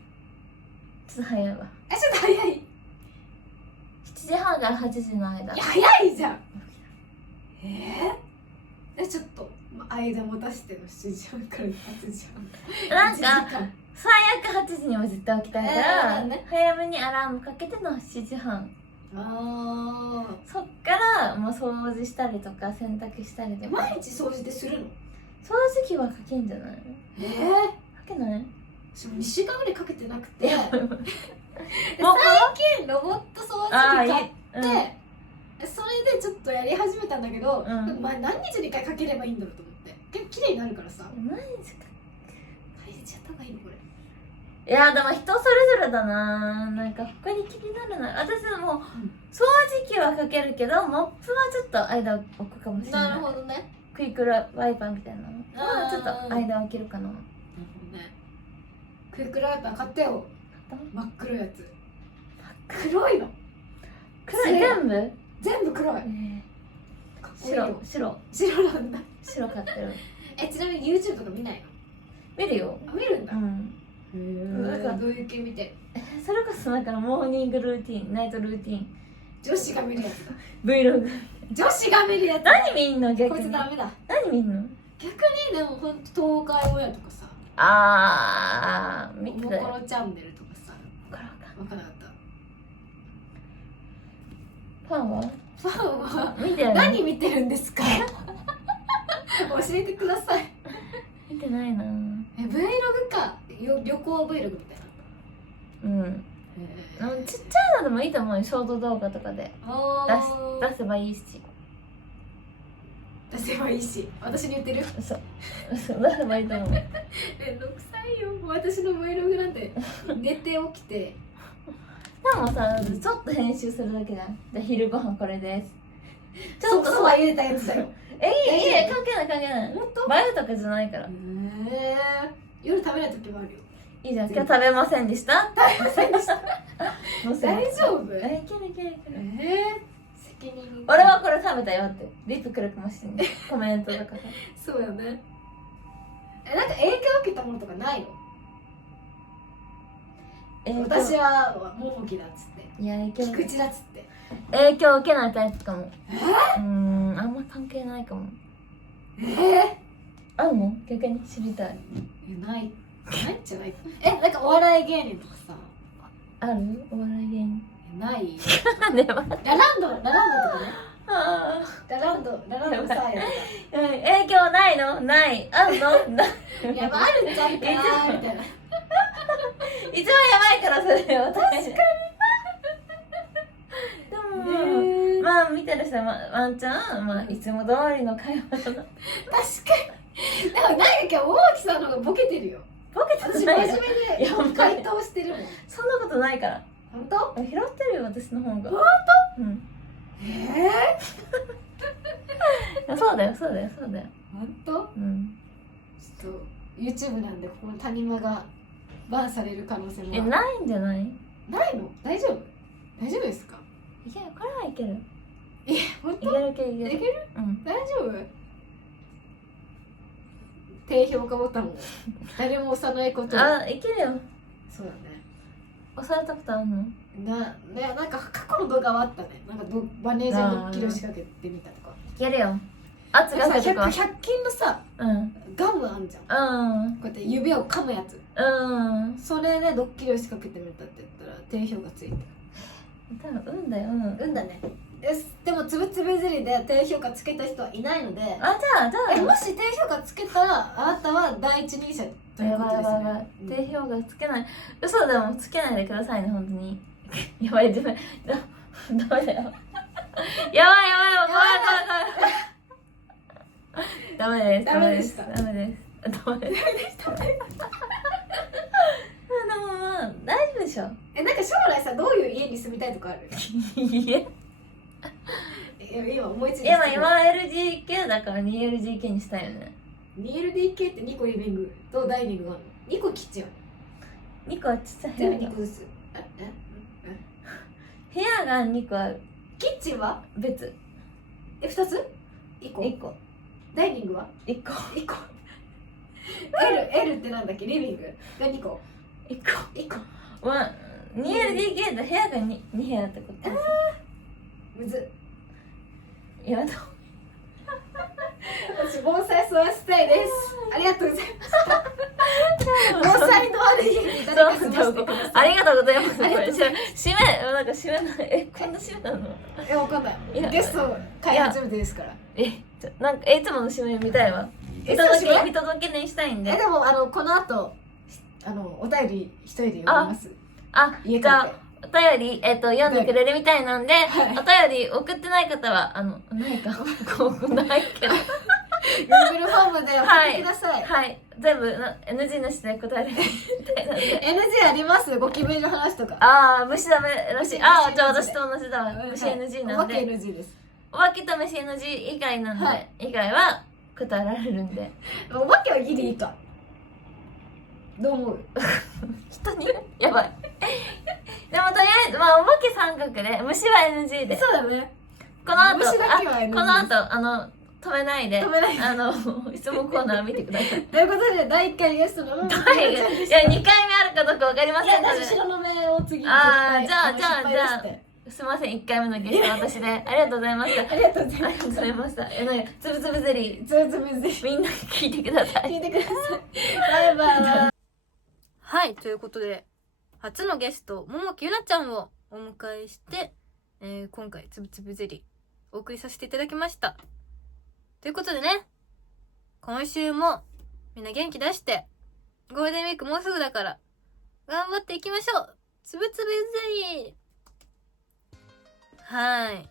ちょっと早いわ。ちょっと早い。7時半から8時の間。いや早いじゃん。ちょっと間持たしての7時半から8時半。なんか最悪8時には絶対起きたいから、早めにアラームかけての7時半。そっからもう掃除したりとか洗濯したりとか。毎日掃除ってするの？掃除機はかけんじゃない？かけない？私も2週間ぐらいかけてなくて最近ロボット掃除機買って、それでちょっとやり始めたんだけど、何日に1回かければいいんだろうと思って。結構綺麗になるからさ。毎日やった方がいいのこれ？いやでも人それぞれだな。なんか他に気になるな。私も掃除機はかけるけど、モップはちょっと間を置くかもしれない。なるほどね。クイックワイパーみたいなのはちょっと間を置けるかな。なるほどね。クイックワイパー買ってよ。真っ黒いやつ。黒いの。黒い全部黒い。白なんだ。白買ってる。ちなみに YouTube とか見ないの？見るよ。見るんだ。なんかどういう系見てる？それこそだからモーニングルーティン、ナイトルーティン。女子が見るやつだ。Vlog。女子が見るやつ。何見んの逆に？こいつダメだ。何見んの？逆にでもほんと東海オンエアとかさ。見てたよ。コロチャンネルとかさ、わからんか。分からなかっファンはた。ファンは見てるの？何見てるんですか？教えてください。見てないな。Vlog か、旅行 Vlog みたいな。うん。ちっちゃいのでもいいと思うよ、ショート動画とかで出せばいいし。出せばいいし、私に言ってる。そう出せばいいと思う。めんどくさいよ、私の Vlog なんて寝て起きて。でもさ、ちょっと編集するだけじゃん。じゃあ昼ご飯これです。ちょっとそば入れたやつだよ。いい関係ない関係ない。本当？バイトとかじゃないから。夜食べない時もあるよ。いいじゃん。今日食べませんでした？食べませんでした。大丈夫？いけるいけるいける。責任。俺はこれ食べたよってリップくるかもしれない。コメントとかさ。そうよね。なんか影響を受けたものとかないの？私はももきだっつって。いや、いける。菊池だっつって。影響を受けないタイプかも。あんま関係ないかも。あるの？逆に知りたい。ないんじゃないか。なんかお笑い芸人とかさ。ある？お笑い芸人。ない。でもラランドとかね。ラランドさや影響ないの？ない。あるの？ない。いや、あるんじゃんかなみたいな。一番やばいからそれは。確かに。でもまあ見てる人はワンチャンいつも通りの会話だな。確かに。でもなんか今日大木さんの方がボケてるよ。ボケて私真ない面目で回答してるもん。そんなことないから。本当？拾ってるよ私の方が。本当？うん。そうだよそうだよそうだよ。本当？うん。ちょっと YouTube なんでここの谷間がバンされる可能性もないんじゃない？ないの？大丈夫？大丈夫ですか？いや、これはいける。本当？いけるいけるいける。いける？うん。大丈夫？低評価ボタンを誰も押さないこと。いけるよ。そうだね。押されたことあるの？なんか過去の動画はあったね。なんかマネージャーのドッキリを仕掛けてみたとか。いけるよ。圧がせとか。100均のさ、ガムあんじゃん。こうやって指を噛むやつ。それでドッキリを仕掛けてみたって言ったら低評価ついてる。多分運だよ。運だね。でもつぶつぶゼリーで低評価つけた人はいないので。じゃあもし低評価つけたらあなたは第一人者ということですね。低評価つけない。嘘でもつけないでくださいね本当に。やばい自分ダメだよ。やばいダメです。でもまあ大丈夫でしょ。なんか将来さどういう家に住みたいとかある？今思いついて。今 LGK だから 2LGK にしたいよね。 2LDK って2個リビングとダイニングがあるの。2個キッチンある。2個はちっちゃい全部2個ずつ。部屋が2個ある。キッチンは別。2つ ?1 個。1個。ダイニングは1個。1個。L ってなんだっけ？リビングが2個。1個。2LDK と部屋が 2部屋ってこと？むずっ。やだ。私防災育ちたいです。ありがとうございました。防災のある家に誰か住ませてください。ありがとうございます。これ締めなんか締めない。こんな締めなの？わかんない。ゲスト会初めてですから。なんかいつもの締め見たいわ。見届けにしたいんで。でもこの後お便り一人で読みます。じゃあお便り読んでくれるみたいなんで、お便り送ってない方はないかないけど Google フォームで送ってください。はい、全部 NG なしで答えるみたいなんで。 NG あります？ゴキブリの話とか。虫ダメらしい。じゃあ私と同じだわ。虫 NG なんで。お化け NG です。お化けと虫 NG 以外なんで、以外は答えられるんで。お化けはギリいいか。どう思う？人にやばい。でもとりあえずお化け三角で虫は NG で。そうだね。この後虫だけは NG です。この後止めないで質問コーナー見てください。ということで第1回ゲストのいや2回目あるかどうか分かりませんので。白の目を次に。じゃあすみません、1回目のゲストは私で。ありがとうございました。ありがとうございました。つぶつぶゼリー。つぶつぶゼリー。みんな聞いてください。聞いてください。バイバイ。ははい、ということで初のゲスト桃木ゆなちゃんをお迎えして、今回つぶつぶゼリーお送りさせていただきました。ということでね、今週もみんな元気出して、ゴールデンウィークもうすぐだから頑張っていきましょう。つぶつぶゼリー。はい、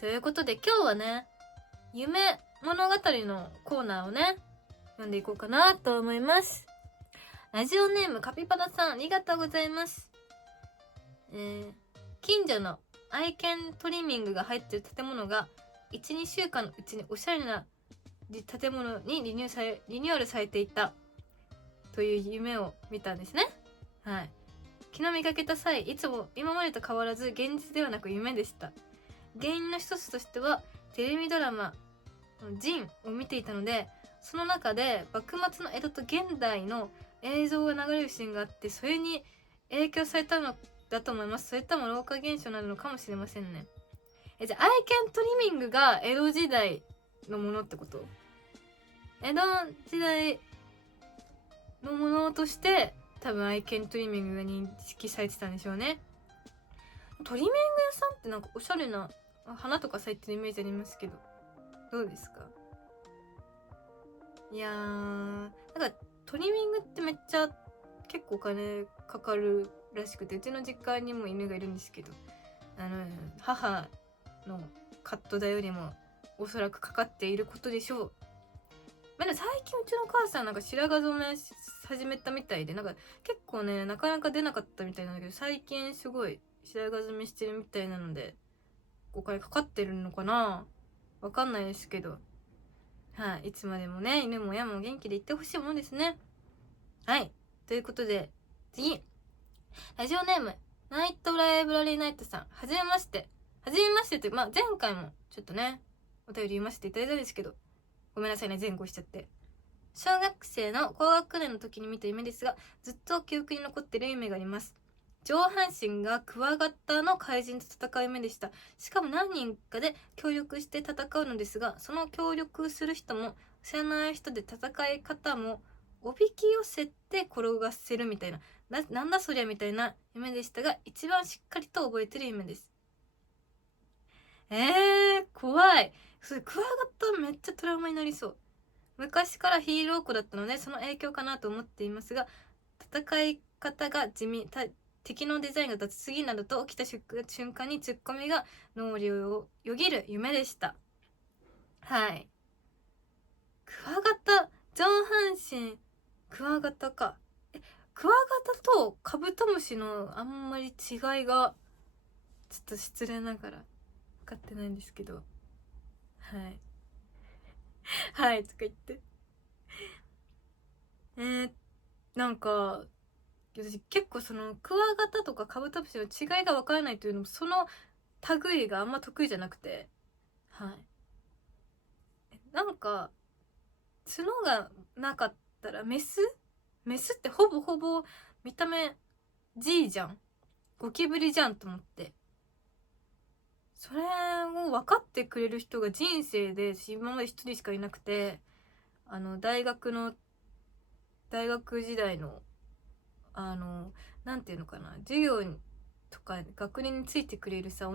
ということで今日はね、夢物語のコーナーをね読んでいこうかなと思います。ラジオネームカピバラさん、ありがとうございます。近所の愛犬トリミングが入ってる建物が 1,2 週間のうちにおしゃれな建物にリニューアルされていたという夢を見たんですね。はい。昨日見かけた際、いつも今までと変わらず現実ではなく夢でした。原因の一つとしてはテレビドラマジンを見ていたので、その中で幕末の江戸と現代の映像が流れるシーンがあって、それに影響されたのだと思います。それとも老化現象なのかもしれませんね。じゃあ愛犬トリミングが江戸時代のものってこと？江戸時代のものとして多分愛犬トリミングが認識されてたんでしょうね。トリミング屋さんってなんかおしゃれな花とか咲いてるイメージありますけど、どうですか？いやー、なんかトリミングってめっちゃ結構お金かかるらしくて、うちの実家にも犬がいるんですけど、母のカット代よりもおそらくかかっていることでしょう。まあ、最近うちのお母さんなんか白髪染め始めたみたいで、なんか結構ねなかなか出なかったみたいなんだけど、最近すごい白髪染めしてるみたいなのでお金かかってるのかな、わかんないですけど、はい、いつまでもね犬も親も元気でいってほしいものですね。はい、ということで次、ラジオネームナイトライブラリーナイトさん、はじめまして。はじめましてって、まあ前回もちょっとねお便り読ませていただいたんですけど、ごめんなさいね、前後しちゃって。小学生の高学年の時に見た夢ですが、ずっと記憶に残っている夢があります。上半身がクワガタの怪人と戦う夢でした。しかも何人かで協力して戦うのですが、その協力する人も知らない人で、戦い方もおびき寄せて転がせるみたいな、なんだそりゃみたいな夢でしたが、一番しっかりと覚えてる夢です。怖い。それクワガタめっちゃトラウマになりそう。昔からヒーロー子だったのでその影響かなと思っていますが、戦い方が地味、敵のデザインが雑すぎなどと起きた瞬間にツッコミが脳裏をよぎる夢でした。はい。クワガタ、上半身クワガタか。クワガタとカブトムシのあんまり違いがちょっと失礼ながら分かってないんですけど、はいはいとか言ってなんか私結構そのクワガタとかカブトムシの違いが分からないというのも、その類があんま得意じゃなくて、はいなんか角がなかったらメスってほぼほぼ見た目 G じゃん、ゴキブリじゃんと思って、それを分かってくれる人が人生で今まで一人しかいなくて、大学時代のなんていうのかな、授業とか学年についてくれるさ、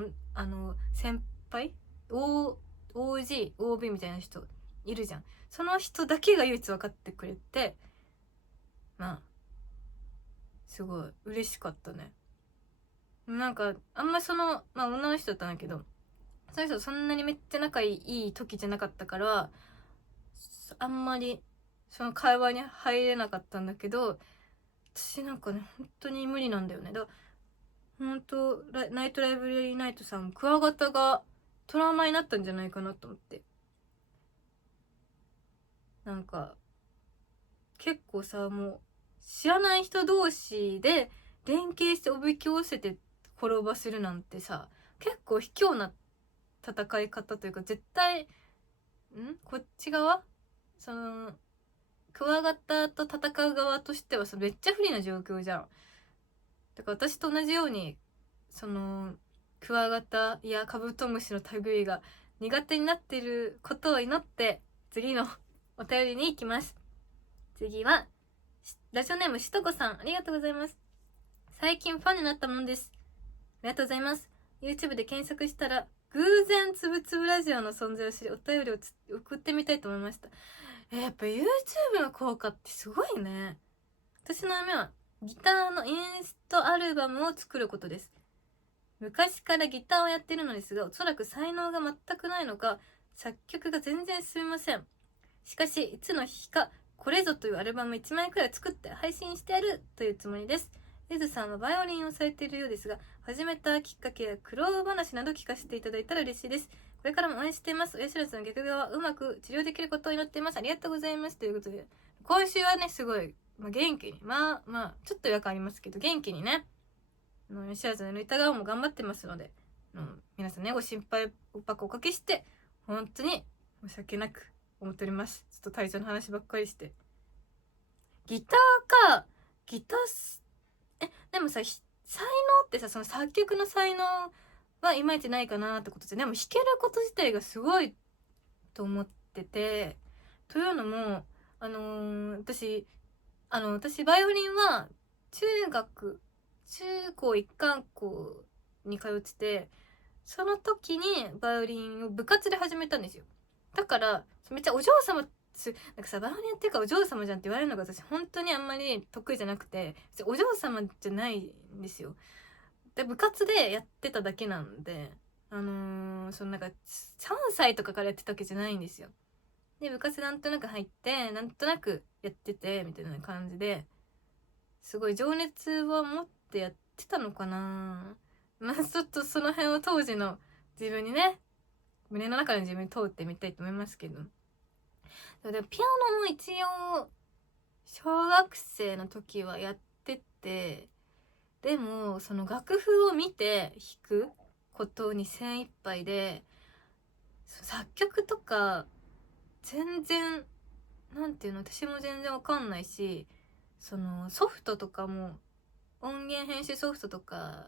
先輩 OG、OB みたいな人いるじゃん。その人だけが唯一分かってくれて、まあすごい嬉しかったね。なんかあんま女の人だったんだけど、その人そんなにめっちゃ仲いい時じゃなかったから、あんまりその会話に入れなかったんだけど、私なんかね本当に無理なんだよね。だから本当ナイトライブラリーナイトさん、クワガタがトラウマになったんじゃないかなと思って、なんか結構さ、もう知らない人同士で連携しておびき寄せて転ばせるなんてさ、結構卑怯な戦い方というか、絶対こっち側、そのクワガタと戦う側としてはめっちゃ不利な状況じゃん。だから私と同じようにそのクワガタやカブトムシの類が苦手になっていることを祈って次のお便りに行きます。次は知っラジオネームしとこさん、ありがとうございます。最近ファンになったもんです。ありがとうございます。YouTube で検索したら偶然つぶつぶラジオの存在を知り、お便りを送ってみたいと思いました。やっぱ YouTube の効果ってすごいね。私の夢はギターのインストアルバムを作ることです。昔からギターをやってるのですが、おそらく才能が全くないのか、作曲が全然進みません。しかし、いつの日か、これぞというアルバム1枚くらい作って配信してやるというつもりです。ゆずさんはバイオリンをされているようですが、始めたきっかけや苦労話など聞かせていただいたら嬉しいです。これからも応援しています。親知らずの逆側をうまく治療できることを祈っています。ありがとうございます。ということで、今週はね、すごい、元気に、ちょっと違和感ありますけど、元気にね、親知らずの抜いた側も頑張ってますので、皆さんね、ご心配ばっかおかけして、本当に申し訳なく思っております。ちょっと体調の話ばっかりして。ギター、でもさ、才能ってさ、その作曲の才能はいまいちないかなってことで、でも弾けること自体がすごいと思ってて、というのも、私バイオリンは中高一貫校に通ってて、その時にバイオリンを部活で始めたんですよ。だから、めっちゃお嬢様なんかさ、バイオリンやってるからお嬢様じゃんって言われるのが私本当にあんまり得意じゃなくて、お嬢様じゃないんですよ。で、部活でやってただけなんで、そのなんか3歳とかからやってたわけじゃないんですよ。で、部活なんとなく入って、なんとなくやってて、みたいな感じで、すごい情熱を持ってやってたのかな。ちょっとその辺を当時の自分にね、胸の中の自分に通ってみたいと思いますけど。でピアノも一応小学生の時はやってて、でもその楽譜を見て弾くことに精一杯で、作曲とか全然なんていうの、私も全然わかんないし、そのソフトとかも音源編集ソフトとか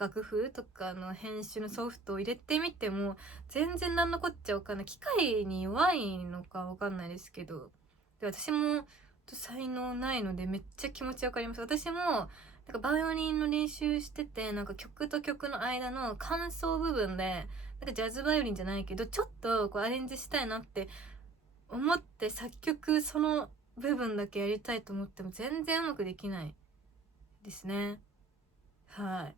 楽譜とかの編集のソフトを入れてみても全然何のこっちゃわかんない。機械に弱いのかわかんないですけど、で私も才能ないのでめっちゃ気持ちわかります。私もなんかバイオリンの練習してて、なんか曲と曲の間の間奏部分でなんかジャズバイオリンじゃないけどちょっとこうアレンジしたいなって思って作曲その部分だけやりたいと思っても全然うまくできないですね。はい。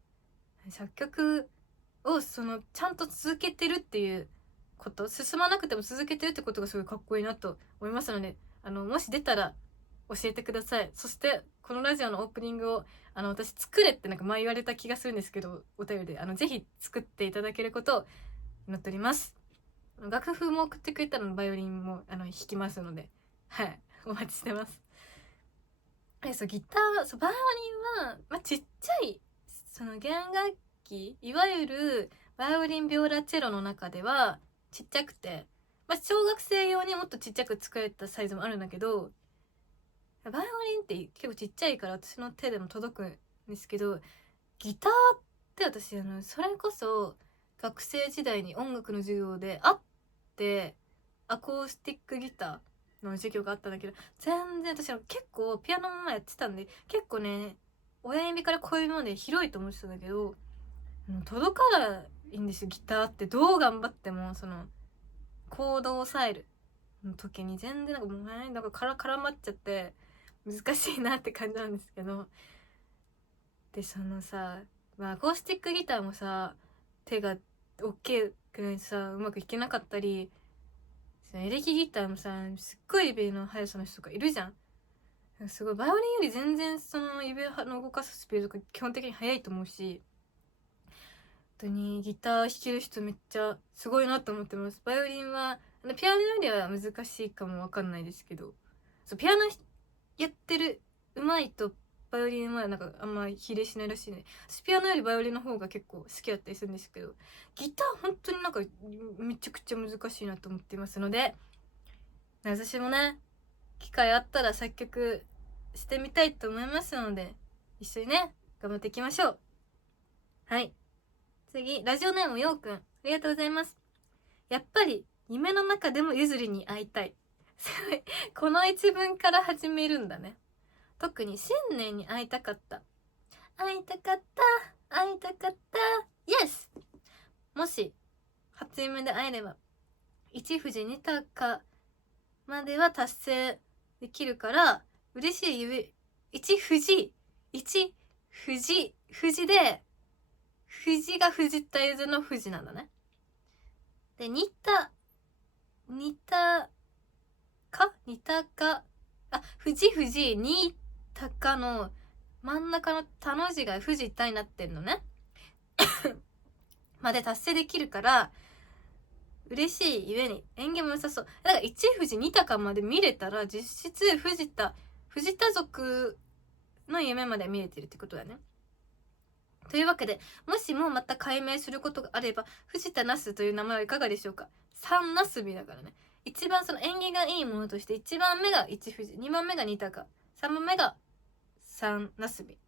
作曲をちゃんと続けてるっていうこと、進まなくても続けてるってことがすごいかっこいいなと思いますので、もし出たら教えてください。そしてこのラジオのオープニングを私作れってなんか前言われた気がするんですけど、お便りでぜひ作っていただけることを祈っております。楽譜も送ってくれたらバイオリンも弾きますので、はい、お待ちしてます。ギター、バイオリンは、ちっちゃい弦楽器、いわゆるバイオリン、ビオラ、チェロの中ではちっちゃくて、小学生用にもっとちっちゃく作られたサイズもあるんだけど、バイオリンって結構ちっちゃいから私の手でも届くんですけど、ギターって私それこそ学生時代に音楽の授業であってアコースティックギターの授業があったんだけど、全然私結構ピアノもやってたんで結構ね、親指から小指まで広いと思ってたんだけど、届かないんですよ。ギターってどう頑張ってもコードを押さえるの時に全然なんか絡まっちゃって難しいなって感じなんですけど、でアコースティックギターもさ、手が大きくないとさうまく弾けなかったり、エレキギターもさすっごい指の速さの人とかいるじゃん。すごいバイオリンより全然指の動かすスピードが基本的に速いと思うし、本当にギター弾ける人めっちゃすごいなと思ってます。バイオリンはピアノよりは難しいかもわかんないですけど、ピアノやってる上手いとバイオリンはなんかあんま比例しないらしいね。ピアノよりバイオリンの方が結構好きだったりするんですけど、ギター本当になんかめちゃくちゃ難しいなと思っていますので、私もね機会あったら作曲してみたいと思いますので、一緒にね頑張っていきましょう。はい、次ラジオネームようくん、ありがとうございます。やっぱり夢の中でもゆずりに会いたいこの一文から始めるんだね。特に新年に会いたかった。会いたかった。会いたかった。Yes! もし、初夢で会えれば、一富士二鷹までは達成できるから、嬉しい夢、一富士で、富士が藤田ゆずの富士なんだね。で、似たか、あ、富士、新高の真ん中の田の字が藤田になってんのね。まで達成できるから、嬉しいゆえに縁起も良さそう。だから一富士二鷹まで見れたら、実質藤田族の夢まで見れてるってことだね。というわけで、もしもまた解明することがあれば、藤田那須という名前はいかがでしょうか。三那須美だからね。一番その縁起がいいものとして、1番目が一富士、2番目が二鷹、3番目が三那須美。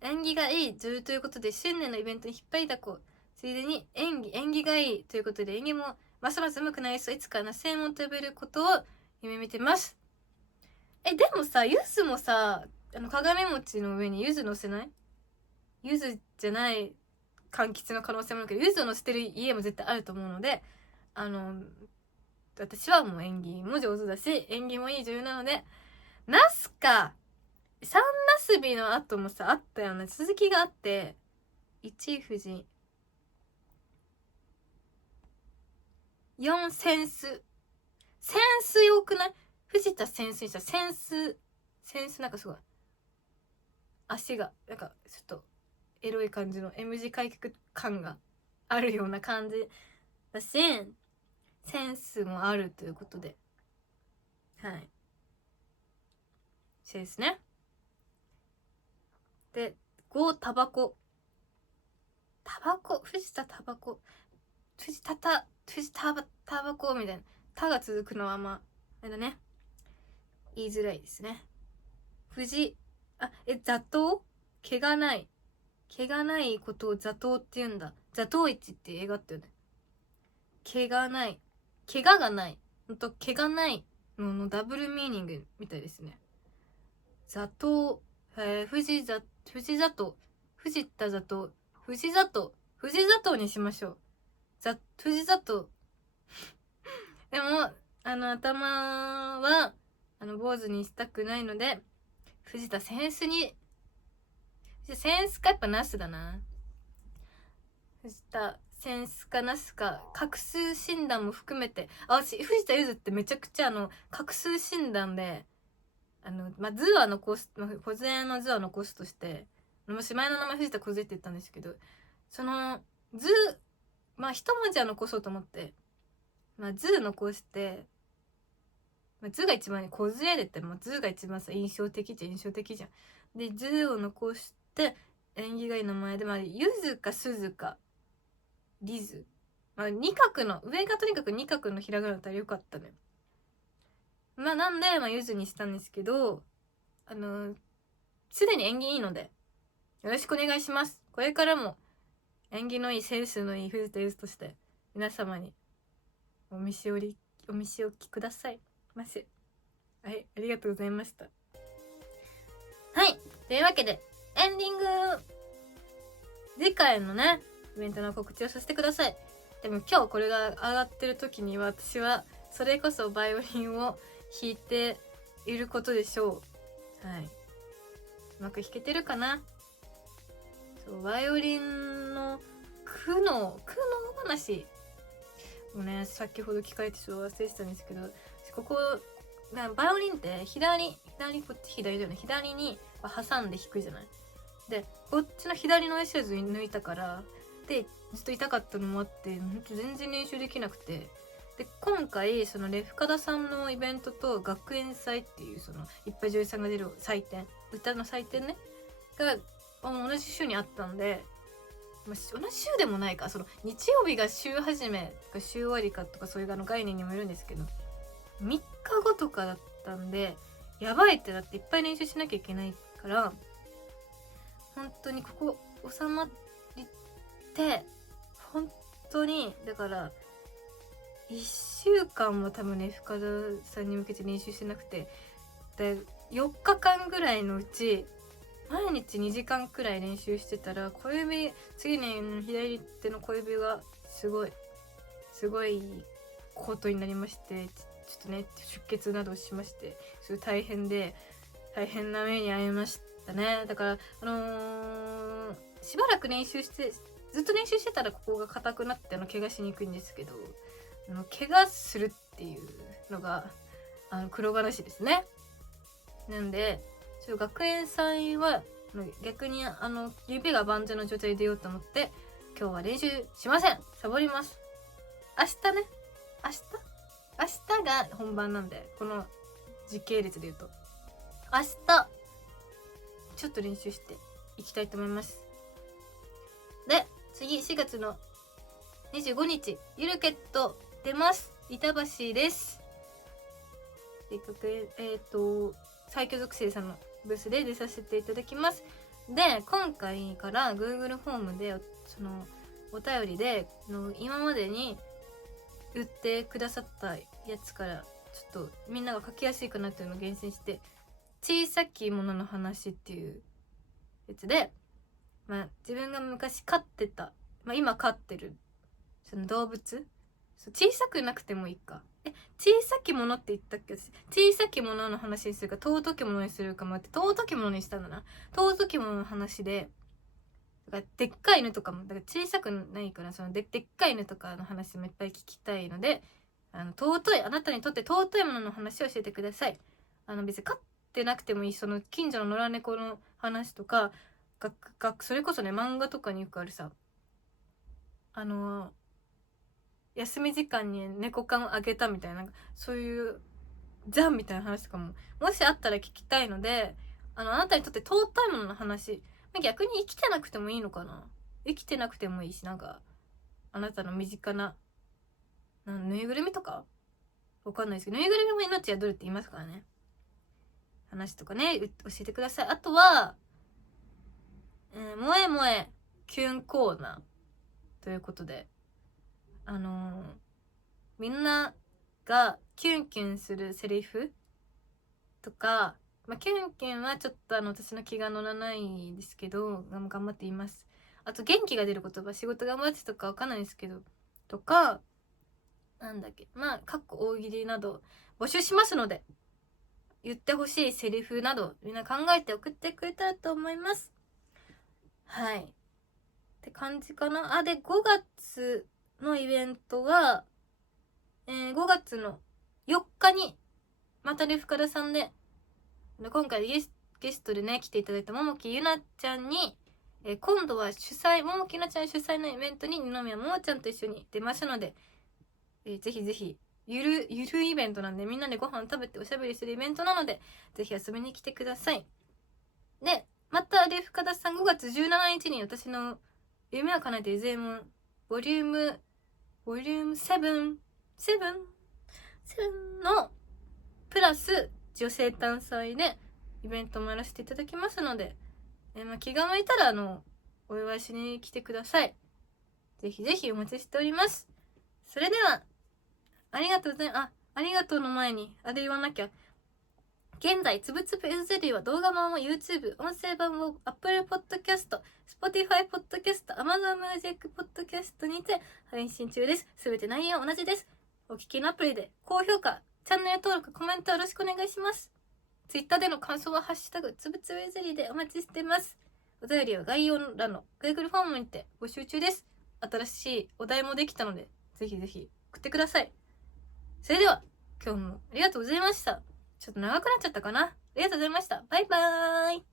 縁起がいい女優ということで、新年のイベントに引っ張りだこ。ついでに縁起がいいということで、演技もますます上手くなりそう。いつか那須門と呼べることを夢見てます。でもさ、ゆずもさ、鏡餅の上にゆず乗せない？ゆずじゃない柑橘の可能性もあるけど、ゆずを乗せてる家も絶対あると思うので、私はもう演技も上手だし、演技もいい女優なので、ナスか三ナスビの後もさ、あったよね。続きがあって、一富士、4センス。センスよくない？藤田センスにしたらセンスなんかすごい。足が、なんかちょっとエロい感じの M 字開脚感があるような感じだし、センスもあるということで。はい。そうですね。で、5、タバコ。藤田タバコ。タバコみたいな。タが続くのはあれだね。言いづらいですね。座頭？毛がないことを座頭って言うんだ。座頭市っていう映画あったよね。毛がない。怪我がない。毛がないのダブルミーニングみたいですね。座頭、藤田にしましょう。藤座頭。でも、頭は、坊主にしたくないので、藤田センスかやっぱナスだな。藤田センスかナスか、画数診断も含めて、藤田ゆずってめちゃくちゃ画数診断で、図は残す、小杖の図は残すとして、もし前の名前藤田小杖って言ったんですけど、その図、一文字は残そうと思って、図残して、図が一番小杖でって図が一番さ印象的じゃん。で図を残して縁起がいい名前でゆずかすずかリズ、二画の上がとにかく二画のひらがなだったらよかったね。なんでゆずにしたんですけど、すでに縁起いいのでよろしくお願いします。これからも縁起のいいセンスのいい藤田ゆずとして皆様にお召し置きくださいませ。はい、ありがとうございました。はい、というわけでエンディング、次回のねイベントの告知をさせてください。でも今日これが上がってる時に私はそれこそバイオリンを弾いていることでしょう。はい、うまく弾けてるかな。そう、バイオリンの苦悩話もね、先ほど聞かれて忘れてたんですけど、ここバイオリンって左こっち左だよね。左に挟んで弾くじゃない。でこっちの左の足を抜いたからでずっと痛かったのもあって全然練習できなくて、で今回そのレフカダさんのイベントと学園祭っていうそのいっぱい女優さんが出る祭典、歌の祭典ねが同じ週にあったんで、同じ週でもないか、その日曜日が週始めか週終わりかとかそういう概念にもよるんですけど、3日後とかだったんでやばいってなっていっぱい練習しなきゃいけないから、本当にここ収まって本当にだから1週間も多分ね深田さんに向けて練習してなくて、で4日間ぐらいのうち毎日2時間くらい練習してたら次の左手の小指がすごいことになりまして、ちょっとね出血などしまして、すごい大変な目に遭いましたね。だからしばらくずっと練習してたらここが硬くなって怪我しにくいんですけど、怪我するっていうのが黒話ですね。なんで学園祭は逆に指が万全の状態で出ようと思って今日は練習しません。サボります。明日が本番なんで、この時系列で言うと明日ちょっと練習していきたいと思います。で次4月の25日ゆるけっと出ます。板橋です。最強属性さんのブースで出させていただきます。で今回から Google フォームでそのお便りで今までに言ってくださったやつからちょっとみんなが書きやすいかなっていうのを厳選して、小さきものの話っていうやつで、自分が昔飼ってた、今飼ってるその動物、小さくなくてもいいか、小さきものって言ったっけ。小さきものの話にするか尊きものにするかもって尊きものにしたんだな。尊きものの話で、だからでっかい犬とかもだから小さくないから、そのでっかい犬とかの話もいっぱい聞きたいので、あなたにとって尊いものの話を教えてください。別に飼ってなくてもいい、その近所の野良猫の話とか、それこそね漫画とかによくあるさ、休み時間に猫缶をあげたみたいな、そういうみたいな話とかももしあったら聞きたいので、あなたにとって尊いものの話、逆に生きてなくてもいいのかな。生きてなくてもいいし、あなたの身近なぬいぐるみとかわかんないですけど、ぬいぐるみも命宿るって言いますからね。話とかね教えてください。あとは萌え萌えキュンコーナーということで、みんながキュンキュンするセリフとか、キュンキュンはちょっと私の気が乗らないですけど、頑張って言います。あと元気が出る言葉、仕事頑張ってとかわかんないですけどとか、かっこ大喜利など募集しますので、言ってほしいセリフなどみんな考えて送ってくれたらと思います。はいって感じかな。で5月のイベントは、5月の4日にまた深田さんで、今回ゲストでね来ていただいた桃木ゆなちゃんに、今度は桃木ゆなちゃん主催のイベントに二宮ももちゃんと一緒に出ますので、ぜひぜひゆるイベントなんで、みんなでご飯食べておしゃべりするイベントなので、ぜひ遊びに来てください。でまた深田さん5月17日に私の夢を叶えているゼーモンボリューム7のプラス女性誕祭でイベントもやらせていただきますので、気が向いたらお祝いしに来てください。ぜひぜひお待ちしております。それではありがとうございます。ありがとうの前に言わなきゃ。現在つぶつぶ S3 は動画版を YouTube、 音声版を Apple Podcast、Spotify Podcast、Amazon Music Podcast にて配信中です。すべて内容同じです。お聞きのアプリで高評価、チャンネル登録、コメントよろしくお願いします。Twitter での感想はハッシュタグつぶつぶ S3 でお待ちしてます。お便りは概要欄の Google フォームにて募集中です。新しいお題もできたので、ぜひぜひ送ってください。それでは今日もありがとうございました。ちょっと長くなっちゃったかな。ありがとうございました。バイバーイ。